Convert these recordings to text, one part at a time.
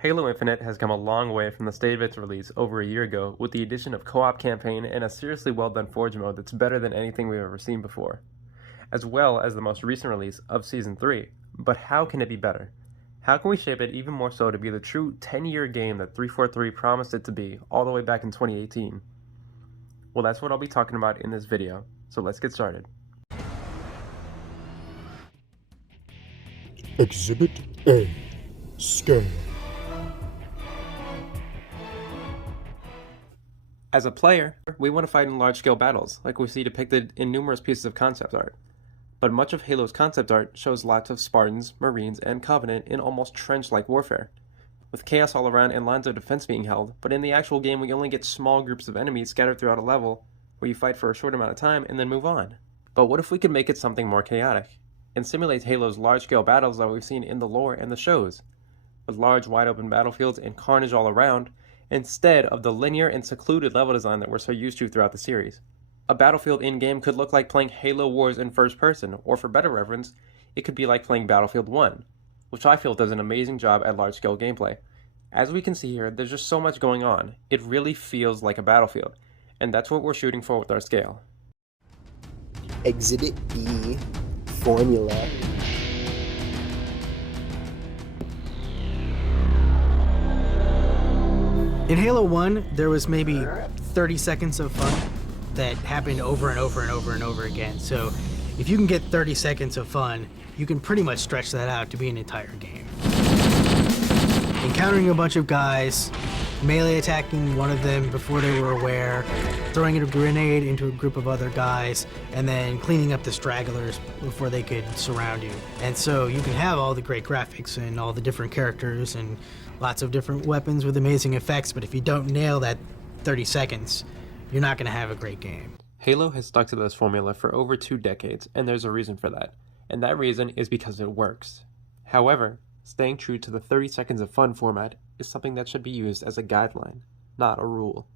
Halo Infinite has come a long way from the state of its release over a year ago with the addition of co-op campaign and a seriously well done Forge mode that's better than anything we've ever seen before, as well as the most recent release of Season 3. But how can it be better? How can we shape it even more so to be the true 10-year game that 343 promised it to be all the way back in 2018? Well, that's what I'll be talking about in this video, so let's get started. Exhibit A. Scale. As a player, we want to fight in large-scale battles, like we see depicted in numerous pieces of concept art. But much of Halo's concept art shows lots of Spartans, Marines, and Covenant in almost trench-like warfare, with chaos all around and lines of defense being held, but in the actual game we only get small groups of enemies scattered throughout a level, where you fight for a short amount of time and then move on. But what if we could make it something more chaotic, and simulate Halo's large-scale battles that we've seen in the lore and the shows, with large wide-open battlefields and carnage all around, instead of the linear and secluded level design that we're so used to throughout the series. A battlefield in-game could look like playing Halo Wars in first person, or for better reference, it could be like playing Battlefield 1, which I feel does an amazing job at large-scale gameplay. As we can see here, there's just so much going on. It really feels like a battlefield, and that's what we're shooting for with our scale. Exhibit B, Formula. In Halo 1, there was maybe 30 seconds of fun that happened over and over and over and over again. So if you can get 30 seconds of fun, you can pretty much stretch that out to be an entire game. Encountering a bunch of guys, melee attacking one of them before they were aware, throwing a grenade into a group of other guys, and then cleaning up the stragglers before they could surround you. And so you can have all the great graphics and all the different characters and lots of different weapons with amazing effects, but if you don't nail that 30 seconds, you're not going to have a great game. Halo has stuck to this formula for over 2 decades, and there's a reason for that. And that reason is because it works. However, staying true to the 30 seconds of fun format is something that should be used as a guideline, not a rule.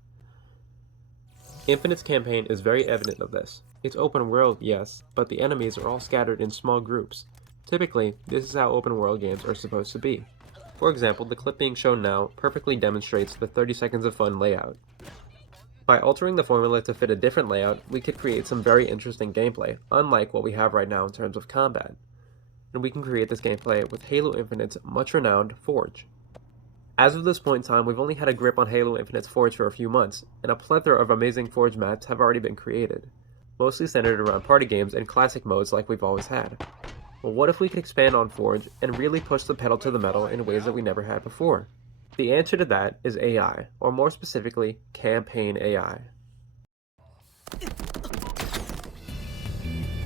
Infinite's campaign is very evident of this. It's open world, yes, but the enemies are all scattered in small groups. Typically, this is how open world games are supposed to be. For example, the clip being shown now perfectly demonstrates the 30 seconds of fun layout. By altering the formula to fit a different layout, we could create some very interesting gameplay, unlike what we have right now in terms of combat. And we can create this gameplay with Halo Infinite's much-renowned Forge. As of this point in time, we've only had a grip on Halo Infinite's Forge for a few months, and a plethora of amazing Forge maps have already been created, mostly centered around party games and classic modes like we've always had. Well, what if we could expand on Forge and really push the pedal to the metal in ways that we never had before? The answer to that is AI, or more specifically, campaign AI.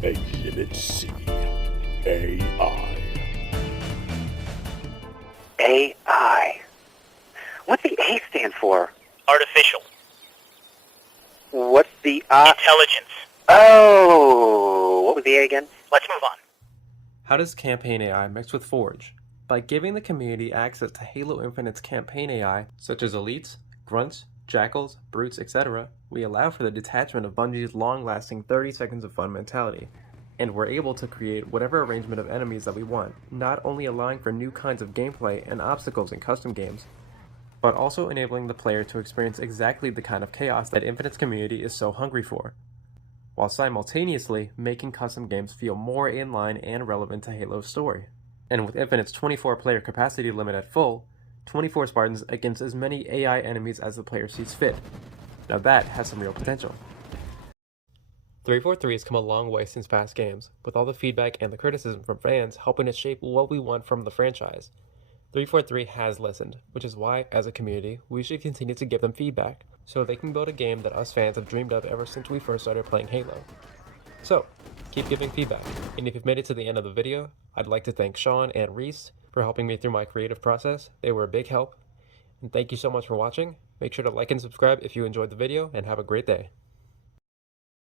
Exhibit C. AI. AI. What's the A stand for? Artificial. What's the Intelligence. Oh, what was the A again? Let's move on. How does campaign AI mix with Forge? By giving the community access to Halo Infinite's campaign AI, such as elites, grunts, jackals, brutes, etc., we allow for the detachment of Bungie's long-lasting 30 seconds of fun mentality, and we're able to create whatever arrangement of enemies that we want, not only allowing for new kinds of gameplay and obstacles in custom games, but also enabling the player to experience exactly the kind of chaos that Infinite's community is so hungry for, while simultaneously making custom games feel more in line and relevant to Halo's story. And with Infinite's 24 player capacity limit at full, 24 Spartans against as many AI enemies as the player sees fit. Now that has some real potential. 343 has come a long way since past games, with all the feedback and the criticism from fans helping to shape what we want from the franchise. 343 has listened, which is why, as a community, we should continue to give them feedback, so they can build a game that us fans have dreamed of ever since we first started playing Halo. So, keep giving feedback, and if you've made it to the end of the video, I'd like to thank Shaun and Reese for helping me through my creative process. They were a big help, and thank you so much for watching. Make sure to like and subscribe if you enjoyed the video, and have a great day.